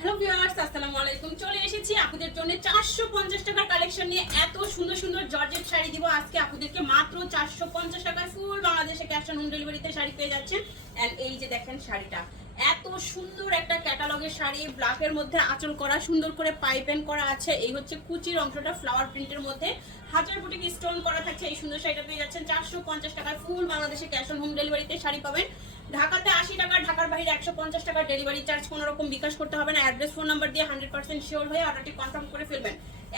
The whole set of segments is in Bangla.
হ্যালো ভিউয়ার্স, আসসালামু আলাইকুম। চলে এসেছি আপুদের জন্য 450 টাকার কালেকশন নিয়ে। এত সুন্দর সুন্দর জর্জেট শাড়ি দিব আজকে আপুদেরকে মাত্র 450 টাকায়। ফুল বাংলাদেশে ক্যাশ অন হোম ডেলিভারিতে শাড়ি পেয়ে যাচ্ছেন। এন্ড এই যে দেখেন শাড়িটা, এত সুন্দর একটা ক্যাটালগের শাড়ি, ব্ল্যাকের মধ্যে আঁচল করা, সুন্দর করে পাইপেন করা আছে। এই হচ্ছে কুচির অংশটা ফ্লাওয়ার প্রিন্টের মধ্যে হাজার বুটিক স্টোন করা থাকছে। এই সুন্দর শাড়িটা পেয়ে যাচ্ছেন 450 টাকায়। ফুল বাংলাদেশে ক্যাশ অন হোম ডেলিভারিতে শাড়ি পাবেন। ঢাকাতে 80 টাকা, ঢাকার বাইরে 150 টাকা ডেলিভারি চার্জ। কোনো রকম বিকাশ করতে হবে না। অ্যাড্রেস ফোন নাম্বার দিয়ে 100% শিওর হয়ে অর্ডারটি কনফার্ম করে ফেলবেন।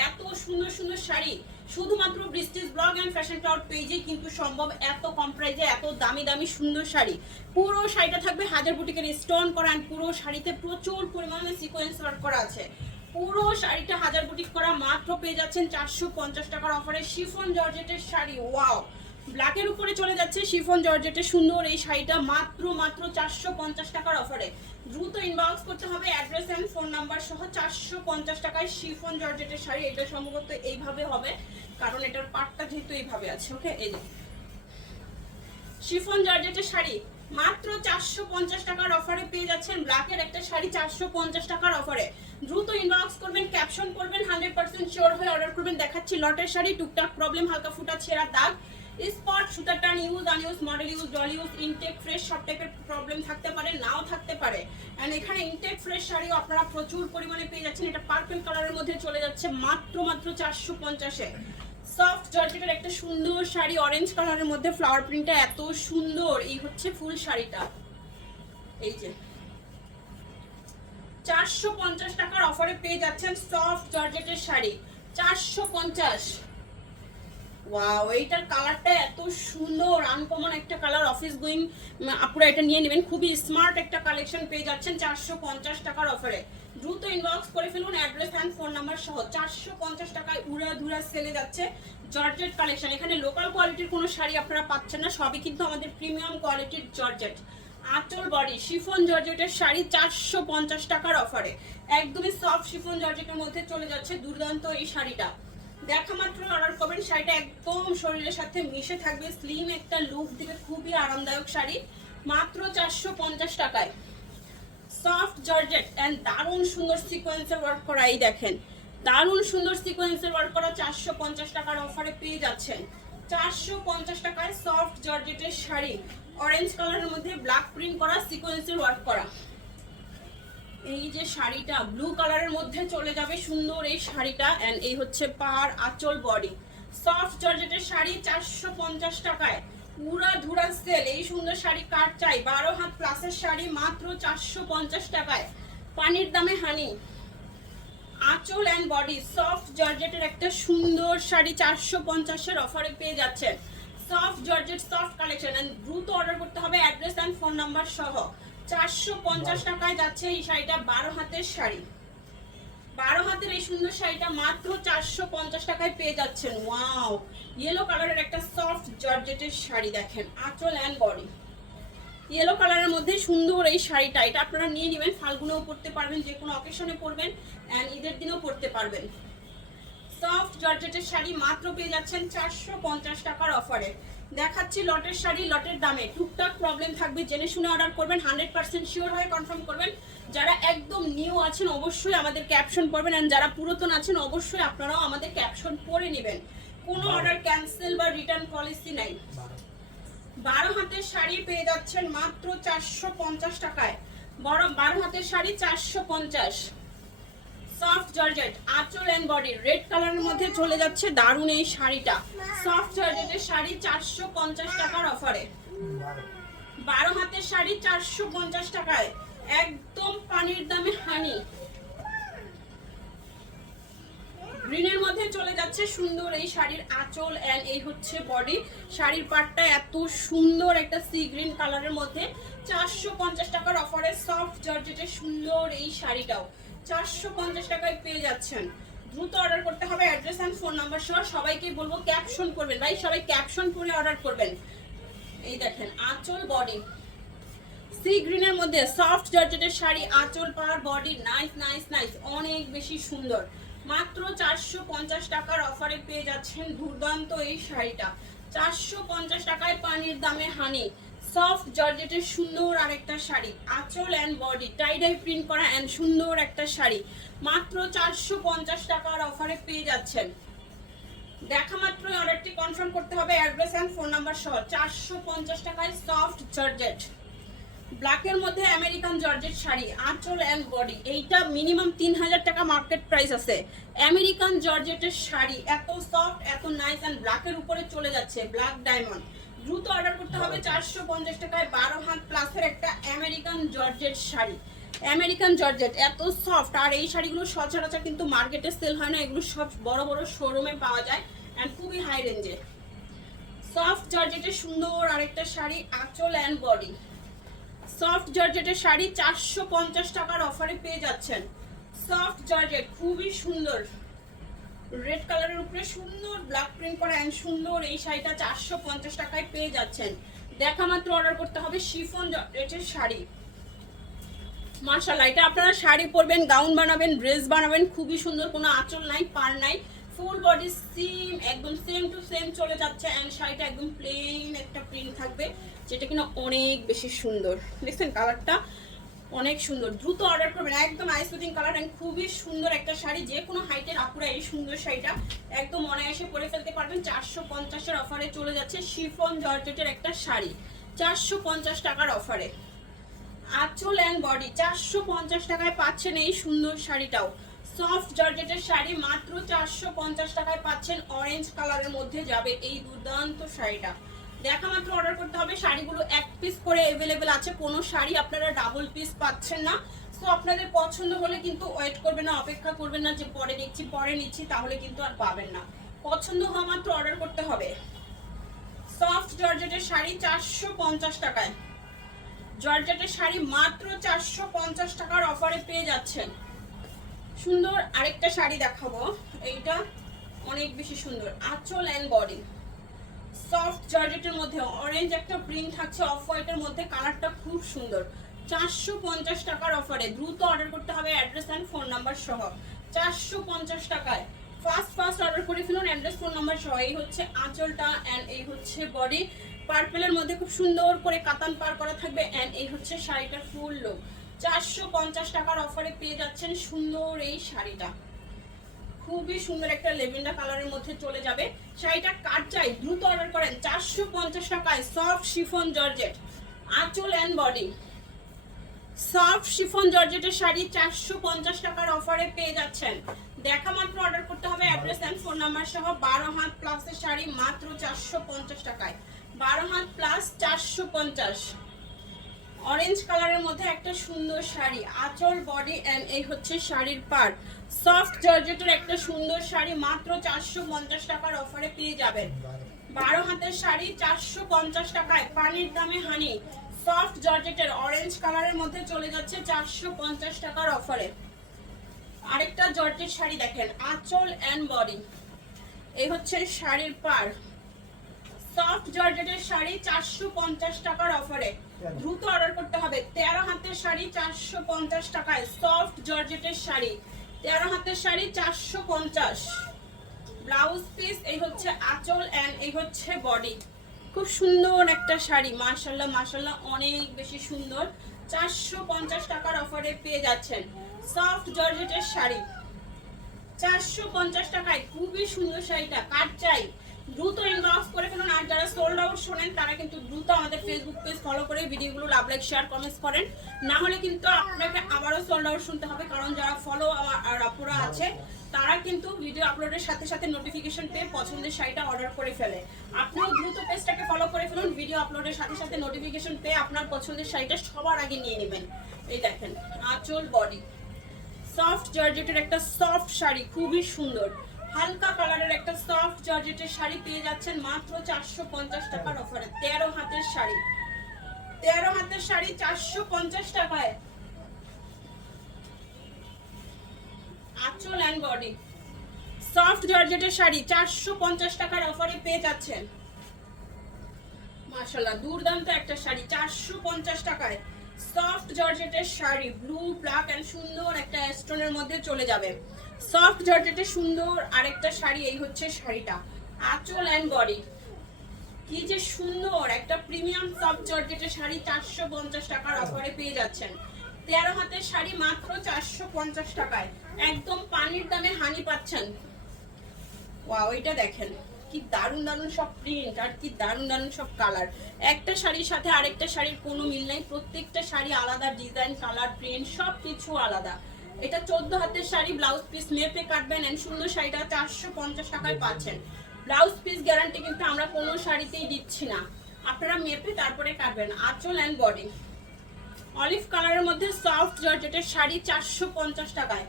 এত সুন্দর সুন্দর শাড়ি শুধুমাত্র বৃষ্টিস ব্লগ এন্ড ফ্যাশন ক্লাউড পেজে কিন্তু সম্ভব। এত কম প্রাইসে এত দামি দামি সুন্দর শাড়ি। পুরো শাড়িটা থাকবে হাজার বুটিকের স্টোন করা, আর পুরো শাড়িতে প্রচুর পরিমাণে সিকোয়েন্স ওয়ার্ক করা আছে। পুরো শাড়িটা হাজার বুটিক করা, মাত্র পেয়ে যাচ্ছেন 450 টাকার অফারে। শিফন জর্জেটের শাড়ি, ওয়াও! ব্ল্যাকের উপরে চলে যাচ্ছে শিফন জর্জেটের সুন্দর এই শাড়িটা মাত্র 450 টাকার অফারে। দ্রুত ইনবক্স করতে হবে অ্যাড্রেস এন্ড ফোন নাম্বার সহ। 450 টাকায় শিফন জর্জেটের শাড়ি। এটা সম্ভবত এইভাবে হবে, কারণ এটার পাটটা যেহেতু এইভাবে আছে। ওকে, এই যে শিফন জর্জেটের শাড়ি মাত্র 450 টাকার অফারে পেয়ে যাচ্ছেন। ব্ল্যাকের একটা শাড়ি 450 টাকার অফারে। দ্রুত ইনবক্স করবেন, ক্যাপশন করবেন, 100% শিওর হয়ে অর্ডার করবেন। দেখাচ্ছি লটের শাড়ি। টুকটাক প্রবলেম, হালকা ফুটা ছেঁড়া দাগ, স্পট, সুতার টান, use unused, model use, dull use, intact fresh, সব টাইপের প্রবলেম থাকতে পারে, নাও থাকতে পারে। এন্ড এখানে ইনটেক ফ্রেশ শাড়িও আপনারা প্রচুর পরিমাণে পেয়ে যাচ্ছেন। এটা পার্পল কালারের মধ্যে চলে যাচ্ছে মাত্র 450-এ। সফট জর্জেটের একটা সুন্দর শাড়ি, অরেঞ্জ কালারের মধ্যে ফ্লাওয়ার প্রিন্টটা এত সুন্দর। এই হচ্ছে ফুল শাড়িটা। এই যে 450 টাকার অফারে পেয়ে যাচ্ছেন সফট জর্জেটের শাড়ি 450। ওয়াও, এইটার কালারটা এত সুন্দর, আনকমন একটা কালার। অফিস গোয়িং আপুরা এটা নিয়ে নেবেন। খুবই স্মার্ট একটা কালেকশন পেয়ে যাচ্ছেন 450 টাকার অফারে। দ্রুত ইনবক্স করে ফেলুন অ্যাড্রেস এন্ড ফোন নাম্বার সহ। 450 টাকায় উড়া ধুরা সেলে যাচ্ছে জর্জেট কালেকশন। এখানে লোকাল কোয়ালিটির কোনো শাড়ি আপনারা পাচ্ছেন না, সবই কিন্তু আমাদের প্রিমিয়াম কোয়ালিটির জর্জেট। আঁচল বডি শিফন জর্জেটের শাড়ি 450 টাকার অফারে। একদমই সফট শিফন জর্জেটের মধ্যে চলে যাচ্ছে দুর্দান্ত এই শাড়িটা। দেখা মাত্র অর্ডার করবেন। শাড়িটা একদম শরীরের সাথে মিশে থাকবে, স্লিম একটা লুক দিবে, খুবই আরামদায়ক শাড়ি মাত্র 450 টাকায়। সফট জর্জেট এন্ড দারুণ সুন্দর সিকোয়েন্সের ওয়ার্ক করা। এই দেখেন, দারুণ সুন্দর সিকোয়েন্সের ওয়ার্ক করা 450 টাকার অফারে পেয়ে যাচ্ছেন। 450 টাকায় সফট জর্জেটের শাড়ি, অরেঞ্জ কালারের মধ্যে ব্ল্যাক প্রিন্ট করা, সিকোয়েন্সের ওয়ার্ক করা। এই যে শাড়িটা ব্লু কালারের মধ্যে চলে যাবে সুন্দর এই শাড়িটা। এন্ড এই হচ্ছে পার, আঁচল, বডি। সফট জর্জেটের শাড়ি 450 টাকায় পুরা ধুরা সেল। এই সুন্দর শাড়ি কার চাই? 12 হাত প্লাসের শাড়ি মাত্র 450 টাকায়। পানির দামে হানি। আঁচল এন্ড বডি সফট জর্জেটের একটা সুন্দর শাড়ি 450-এর অফারে পেয়ে যাচ্ছেন। Soft georgette soft collection. And দ্রুত অর্ডার করতে হবে অ্যাড্রেস এন্ড ফোন নাম্বার সহ। 450 টাকায় যাচ্ছে এই শাড়িটা। 12 হাতের শাড়ি, 12 হাতের এই সুন্দর শাড়িটা মাত্র 450 টাকায় পেয়ে যাচ্ছেন। ওয়াও, ইয়েলো কালারের একটা সফট জর্জেটের শাড়ি। দেখেন আঁচল এন্ড বডি ইয়েলো কালারের মধ্যে সুন্দর এই শাড়িটা। এটা আপনারা নিয়ে নেবেন, ফাল্গুনেও পরতে পারবেন, যে কোনো অকেশনে পরবেন, এন্ড ঈদের দিনেও পরতে পারবেন। সফট জর্জেটের শাড়ি মাত্র পেয়ে যাচ্ছেন 450 টাকার অফারে। দেখাচ্ছি লটের শাড়ি, লটের দামে। টুকটাক প্রবলেম থাকবে, জেনে শুনে অর্ডার করবেন, 100% শিওর হয়ে কনফার্ম করবেন। যারা একদম নিউ আছেন অবশ্যই আমাদের ক্যাপশন পড়বেন, এন্ড যারা পুরাতন আছেন অবশ্যই আপনারাও আমাদের ক্যাপশন পড়ে নেবেন। কোনো অর্ডার ক্যান্সেল বা রিটার্ন পলিসি নাই। 12 হাতের শাড়ি পেয়ে যাচ্ছেন মাত্র 450 টাকায়। 12 হাতের শাড়ি 450। সফট জর্জেট আঁচল এন্ড বডি রেড কালারের মধ্যে চলে যাচ্ছে দারুণ এই শাড়িটা। সফট জর্জেটের শাড়ি 450 টাকার অফারে। 12 হাতের শাড়ি 450 টাকায়, একদম পানির দামে হানি। গ্রিনের মধ্যে চলে যাচ্ছে সুন্দর এই শাড়ির আঁচল এন্ড এই হচ্ছে বডি। শাড়ির পাটটা এত সুন্দর একটা সি গ্রিন কালারের মধ্যে 450 টাকার অফারে। সফট জর্জেটের সুন্দর এই শাড়িটাও 450 টাকায় পেয়ে যাচ্ছেন। দ্রুত অর্ডার করতে হবে অ্যাড্রেস এন্ড ফোন নাম্বার সহ। সবাইকে বলবো ক্যাপশন করবেন ভাই, সবাই ক্যাপশন করে অর্ডার করবেন। এই দেখেন আঁচল বডি সি গ্রিনের মধ্যে সফট জর্জেটের শাড়ি, আঁচল পার বডি, নাইস নাইস নাইস, অনেক বেশি সুন্দর। মাত্র 450 টাকার অফারে পেয়ে যাচ্ছেন দুর্দান্ত এই শাড়িটা। 450 টাকায় পানির দামে হানি। সফট জর্জেটের সুন্দর আরেকটা শাড়ি, আঁচল and body tie die print করা অ্যান্ড সুন্দর একটা শাড়ি, মাত্র 450 টাকার অফারে পেয়ে যাচ্ছেন। দেখা মাত্রই অর্ডারটি কনফার্ম করতে হবে, অ্যাড্রেস অ্যান্ড ফোন নাম্বার সহ। 450 টাকায় সফট জর্জেট, ব্ল্যাকের মধ্যে আমেরিকান জর্জেট শাড়ি, আঁচল অ্যান্ড বডি। এইটা মিনিমাম 3000 টাকা মার্কেট প্রাইস আছে। আমেরিকান জর্জেটের শাড়ি এত সফট, এত নাইস অ্যান্ড ব্ল্যাকের উপরে চলে যাচ্ছে, ব্ল্যাক ডায়মন্ড। দ্রুত অর্ডার করতে হবে। 450 টাকায় 12 হাত প্লাসের একটা American georgette sari. American georgette এত সফট, আর এই শাড়িগুলো সচরাচর কিন্তু মার্কেটে সেল হয় না, এগুলো সব বড় বড় শোরুমে পাওয়া যায় অ্যান্ড খুবই হাই রেঞ্জে। সফট জর্জেটের সুন্দর আরেকটা শাড়ি, আঁচল অ্যান্ড বডি। সফট জর্জেটের শাড়ি 450 টাকার অফারে পেয়ে যাচ্ছেন। সফট জর্জেট খুবই সুন্দর, রেড কালারের উপরে সুন্দর ব্ল্যাক প্রিন্ট করা এন্ড সুন্দর এই শাড়িটা 450 টাকায় পেয়ে যাচ্ছেন। দেখা মাত্র অর্ডার করতে হবে। শিফন জর্জেটের শাড়ি, মাশাআল্লাহ, এটা আপনারা শাড়ি পরবেন, গাউন বানাবেন, ড্রেস বানাবেন, খুবই সুন্দর। কোনো আঁচল নাই, পার নাই, ফুল বডি সিম একদম সেম টু সেম চলে যাচ্ছে এন্ড শাড়িটা একদম প্লেন একটা প্রিন্ট থাকবে, যেটা কিনা অনেক বেশি সুন্দর। দেখছেন কালারটা অনেক সুন্দর। দ্রুত অর্ডার করবেন, একদম আইস লুকিং কালার এন্ড খুবই সুন্দর একটা শাড়ি। যে কোনো হাইটের আপুরা এই সুন্দর শাড়িটা একদম অনায়াসে পরে ফেলতে পারবেন। 450 এর অফারে চলে যাচ্ছে শিফন জর্জেটের একটা শাড়ি, 450 টাকার অফারে। আঁচল অ্যান্ড বডি 450 টাকায় পাচ্ছেন এই সুন্দর শাড়িটাও। সফট জর্জেটের শাড়ি মাত্র 450 টাকায় পাচ্ছেন। অরেঞ্জ কালারের মধ্যে যাবে এই দুর্দান্ত শাড়িটা। দেখা মাত্র অর্ডার করতে হবে। শাড়িগুলো এক পিস করে অ্যাভেলেবেল আছে, কোনো শাড়ি আপনারা ডাবল পিস পাচ্ছেন না। সো আপনাদের পছন্দ হলে কিন্তু ওয়েট করবেন না, অপেক্ষা করবেন না যে পরে নিচ্ছি, তাহলে কিন্তু আর পাবেন না। পছন্দ হওয়া মাত্র অর্ডার করতে হবে। সফট জর্জেটের শাড়ি 450 টাকায়, জর্জেটের শাড়ি মাত্র 450 টাকার অফারে পেয়ে যাচ্ছেন। সুন্দর আরেকটা শাড়ি দেখাবো, এইটা অনেক বেশি সুন্দর, আঁচল অ্যান্ড বডি। সফট জর্জেটের মধ্যে অরেঞ্জ একটা প্রিন্ট থাকছে, অফ হোয়াইটের মধ্যে, কালারটা খুব সুন্দর। 450 টাকার অফারে দ্রুত অর্ডার করতে হবে, অ্যাড্রেস অ্যান্ড ফোন নাম্বার সহ। 450 টাকায় ফার্স্ট অর্ডার করে ফেলুন, অ্যাড্রেস ফোন নাম্বার সহ। এই হচ্ছে আঁচলটা অ্যান্ড এই হচ্ছে বডি, পার্পেলের মধ্যে খুব সুন্দর করে কাতান পার করা থাকবে অ্যান্ড এই হচ্ছে শাড়িটার ফুল লুক। 450 টাকার অফারে পেয়ে যাচ্ছেন সুন্দর এই শাড়িটা, খুবই সুন্দর একটা লেভেন্ডার কালারের মধ্যে চলে যাবে। শাড়িটা কাট চাই, দ্রুত অর্ডার করেন। 450 টাকায় সফট শিফন জর্জেট, আঁচল অ্যান্ড বডি। সফট শিফন জর্জেটের শাড়ি 450 টাকার অফারে পেয়ে যাচ্ছেন। দেখা মাত্র অর্ডার করতে হবে, অ্যাড্রেস অ্যান্ড ফোন নাম্বার সহ। 12 হাত প্লাসের শাড়ি মাত্র 450 টাকায়, 12 হাত প্লাস 450। অরেঞ্জ কালারের মধ্যে একটা সুন্দর শাড়ি, আঁচল বডি এন্ড এই হচ্ছে শাড়ির পাড়। সফট জর্জেটের একটা সুন্দর শাড়ি মাত্র 450 টাকার অফারে পেয়ে যাবেন। 12 হাতের শাড়ি 450 টাকায়, পানির দামে হানি। সফট জর্জেটের অরেঞ্জ কালারের মধ্যে চলে যাচ্ছে 450 টাকার অফারে। আরেকটা জর্জেট শাড়ি দেখেন, আঁচল এন্ড বডি, এই হচ্ছে শাড়ির পাড়। সফট জর্জেটের শাড়ি 450 টাকার অফারে দ্রুত অর্ডার করতে হবে। 13 হাতের শাড়ি 450 টাকায়, সফট জর্জেটের শাড়ি 13 হাতের শাড়ি 450। ব্লাউজ পিস, এই হচ্ছে আঁচল এন্ড এই হচ্ছে বডি। খুব সুন্দর একটা শাড়ি, মাশাআল্লাহ মাশাআল্লাহ, অনেক বেশি সুন্দর। 450 টাকার অফারে পেয়ে যাচ্ছেন সফট জর্জেটের শাড়ি 450 টাকায়। খুবই সুন্দর শাড়িটা, কাট চাই, দ্রুত ইনবক্স করে ফেলুন। আর যারা সোল্ড আউট শোনেন তারা কিন্তু দ্রুত আমাদের ফেসবুক পেজ ফলো করে ভিডিওগুলো লাভ লাইক শেয়ার কমেন্টস করেন, না হলে কিন্তু আপনাকে আবারও সোল্ড আউট শুনতে হবে। কারণ যারা ফলো আর আপুরা আছে তারা কিন্তু ভিডিও আপলোডের সাথে সাথে নোটিফিকেশন পেয়ে পছন্দের শাড়িটা অর্ডার করে ফেলে। আপনিও দ্রুত পেজটাকে ফলো করে ফেলুন, ভিডিও আপলোডের সাথে সাথে নোটিফিকেশন পেয়ে আপনার পছন্দের শাড়িটা সবার আগে নিয়ে নেবেন। এই দেখেন আঁচল বডি, সফট জর্জেটের একটা সফট শাড়ি, খুবই সুন্দর হালকা কালারের একটা সফট জর্জেটের শাড়ি পেয়ে যাচ্ছেন মাত্র 450 টাকার অফারে। 13 হাতের শাড়ি, 13 হাতের শাড়ি 450 টাকায়, আঁচল এন্ড বডি। সফট জর্জেটের শাড়ি 450 টাকার অফারে পেয়ে যাচ্ছেন। মাশাআল্লাহ দুর্দান্ত একটা শাড়ি 450 টাকায়। সফট জর্জেটের শাড়ি ব্লু ব্ল্যাক এন্ড সুন্দর একটা স্টোনের মধ্যে চলে যাবে। সফট জর্জেটের সুন্দর আরেকটা শাড়ি, এই হচ্ছে শাড়িটা, আঁচল এন্ড বডি। কি যে সুন্দর একটা প্রিমিয়াম সফট জর্জেটের শাড়ি 450 টাকার অফারে পেয়ে যাচ্ছেন। 13 হাতের শাড়ি মাত্র 450 টাকায়, একদম পানির দামে হানি পাচ্ছেন। ওয়াও, এটা দেখেন কি দারুণ দারুণ সব প্রিন্ট আর কি দারুণ দারুণ সব কালার। একটা শাড়ির সাথে আরেকটা শাড়ির কোনো মিল নাই, প্রত্যেকটা শাড়ি আলাদা ডিজাইন, কালার, প্রিন্ট সব কিছু আলাদা। এটা 14 হাতের শাড়ি, ব্লাউজ পিস মেপে কাটবেন এন্ড সুন্দর শাড়িটা 450 টাকায় পাচ্ছেন। ব্লাউজ পিস গ্যারান্টি কিন্তু আমরা কোনো শাড়িতেই দিচ্ছি না, আপনারা মেপে তারপরে কাটবেন। আঁচল এন্ড বডি অলিভ কালারের মধ্যে সফট জর্জেটের শাড়ি 450 টাকায়।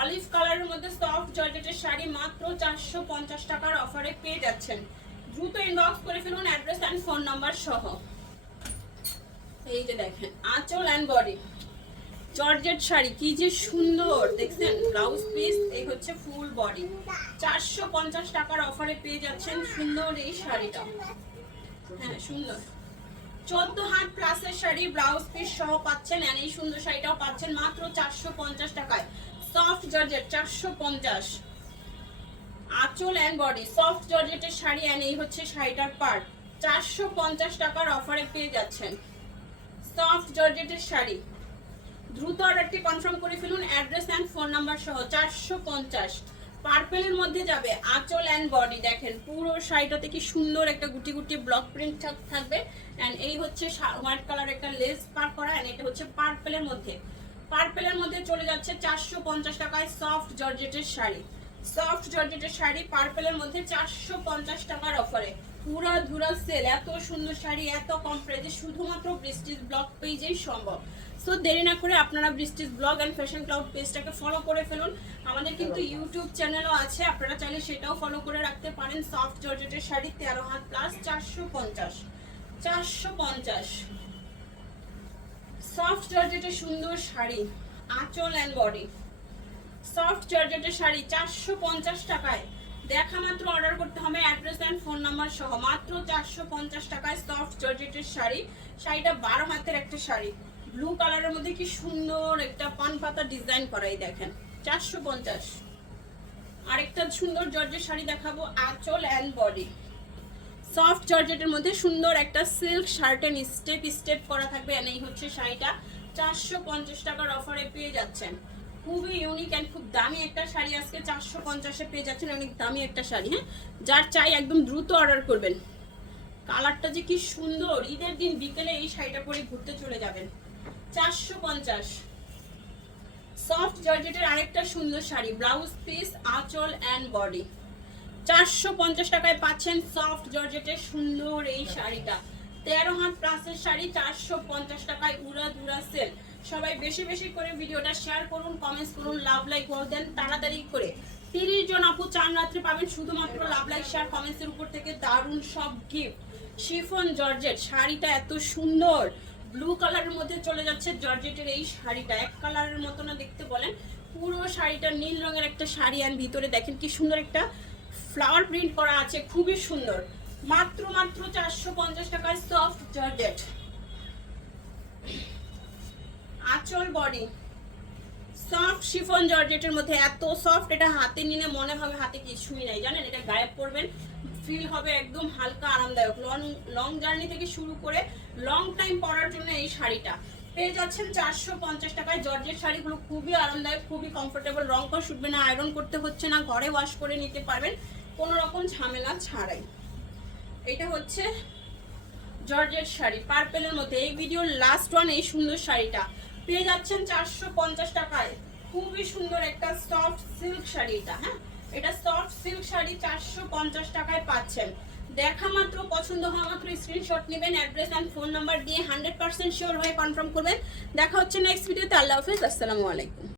অলিভ কালারের মধ্যে সফট জর্জেটের শাড়ি মাত্র 450 টাকার অফারে পেয়ে যাচ্ছেন। দ্রুত ইনবক্স করে ফেলুন অ্যাড্রেস এন্ড ফোন নাম্বার সহ। এই যে দেখেন আঁচল এন্ড বডি জর্জেট শাড়ি, কি যে সুন্দর দেখছেন। ব্লাউজ পিস, এই হচ্ছে ফুল বডি। 450 টাকার অফারে পেয়ে যাচ্ছেন সুন্দর এই শাড়িটা। হ্যাঁ সুন্দর, 14 হাত প্লাসের শাড়ি, ব্লাউজ পিস সহ পাচ্ছেন এন্ড এই সুন্দর শাড়িটাও পাচ্ছেন মাত্র 450 টাকায়। Soft georgette 450। আঁচল এন্ড বডি সফট জর্জেটের শাড়ি এন্ড এই হচ্ছে শাড়িটার পার্ট। 450 টাকার অফারে পেয়ে যাচ্ছেন সফট জর্জেটের শাড়ি। দ্রুত অর্ডারটি কনফার্ম করে ফেলুন অ্যাড্রেস এন্ড ফোন নাম্বার সহ। 450 পার্পেলের মধ্যে যাবে আঁচল এন্ড বডি। দেখেন পুরো শাড়িটাতে কি সুন্দর একটা গুটি গুটি ব্লক প্রিন্ট থাকবে এন্ড এই হচ্ছে হোয়াইট কালার একটা লেস পার করা এন্ড এটা হচ্ছে পার্পেলের মধ্যে। পার্পেলের মধ্যে চলে যাচ্ছে 450 টাকায় সফট জর্জেটের শাড়ি। সফট জর্জেটের শাড়ি পার্পেলের মধ্যে 450 টাকার অফারে পুরা ধুরা সেল। এত সুন্দর শাড়ি এত কম প্রাইসে শুধুমাত্র বৃষ্টিস ব্লগ পেজেই সম্ভব। সো দেরি না করে আপনারা বৃষ্টিস ব্লগ এন্ড ফ্যাশন ক্লাউড পেজটাকে ফলো করে ফেলুন। আমাদের কিন্তু ইউটিউব চ্যানেলও আছে, আপনারা চাইলে সেটাও ফলো করে রাখতে পারেন। সফট জর্জেটের শাড়ি 13 হাত প্লাস 450। সফট জর্জেটের সুন্দর শাড়ি আঁচল এন্ড বডি। সফট জর্জেটের শাড়ি 450 টাকায়। দেখা মাত্র অর্ডার করতে হবে অ্যাড্রেস এন্ড ফোন নাম্বার সহ। মাত্র 450 টাকায় সফট জর্জেটের শাড়ি। শাড়িটা 12 হাতের একটা শাড়ি, ব্লু কালারের মধ্যে কি সুন্দর একটা পান পাতা ডিজাইন করাই দেখেন 450। আরেকটা সুন্দর জর্জেট শাড়ি দেখাবো আঁচল এন্ড বডি। সফট জর্জেটের মধ্যে সুন্দর একটা সিল্ক শার্টেন স্টেপ স্টেপ করা থাকবে এন্ড এই হচ্ছে শাড়িটা 450 টাকার অফারে পেয়ে যাচ্ছেন। খুবই ইউনিক এন্ড খুব দামি একটা শাড়ি আজকে 450-এ পেয়ে যাচ্ছেন। অনেক দামি একটা শাড়ি। হ্যাঁ, যার চাই একদম দ্রুত অর্ডার করবেন। কালারটা যে কি সুন্দর, ঈদের দিন বিকেলে এই শাড়িটা পরে ঘুরতে চলে যাবেন। 450। সফট জর্জেটের আরেকটা সুন্দর শাড়ি, ব্লাউজ পিস আঁচল এন্ড বডি। 450 টাকায় পাচ্ছেন সফট জর্জেটের সুন্দর এই শাড়িটা। 13 হাত প্লাসের শাড়ি 450 টাকায় উড়া ধুরা সেল। সবাই বেশি বেশি করে ভিডিওটা শেয়ার করুন, কমেন্টস করুন, লাভ লাইক করে দেন তাড়াতাড়ি করে। 30 জন আপু 4 রাত্রে পাবেন শুধুমাত্র লাভ লাইক শেয়ার কমেন্টসের উপর থেকে দারুণ সব গিফট। শিফন জর্জেট শাড়িটা এত সুন্দর, ব্লু কালারের মধ্যে চলে যাচ্ছে জর্জেটের এই শাড়িটা। এক কালারের মতো না দেখতে বলেন, পুরো শাড়িটা নীল রঙের একটা শাড়ি আর ভিতরে দেখেন কি সুন্দর একটা ফ্লাওয়ার প্রিন্ট করা আছে, খুবই সুন্দর। মাত্র 450 টাকায় সফট জর্জেট। আঁচল বডি সফট শিফন জর্জেটের মধ্যে এত সফট, এটা হাতে নিলে মনে হবে হাতে কিছুই নাই, জানেন। এটা গায়ে পরবেন ফিল হবে একদম হালকা আরামদায়ক। লং জার্নি থেকে শুরু করে লং টাইম পরার জন্য এই শাড়িটা পেয়ে যাচ্ছেন 450 টাকায়। জর্জেট শাড়িগুলো খুবই আরামদায়ক, খুবই কমফোর্টেবল, রং কষ উঠবে না, আয়রন করতে হচ্ছে না, ঘরে ওয়াশ করে নিতে পারবেন কোনো রকম ঝামেলা ছাড়াই। এটা হচ্ছে জর্জেট শাড়ি পার্পেলের মধ্যে। এই ভিডিওর লাস্ট ওয়ান এই সুন্দর শাড়িটা পেয়ে যাচ্ছেন 450 টাকায়। খুবই সুন্দর একটা সফট সিল্ক শাড়ি এটা। হ্যাঁ, এটা সফট সিল্ক শাড়ি 450 টাকায় পাচ্ছেন। দেখা মাত্র পছন্দ হওয়া মাত্র স্ক্রিনশট নেবেন, অ্যাড্রেস এন্ড ফোন নাম্বার দিয়ে 100% শিওর হয়ে কনফার্ম করবেন। দেখা হচ্ছে নেক্সট ভিডিওতে। আল্লাহ হাফেজ, আসসালামু আলাইকুম।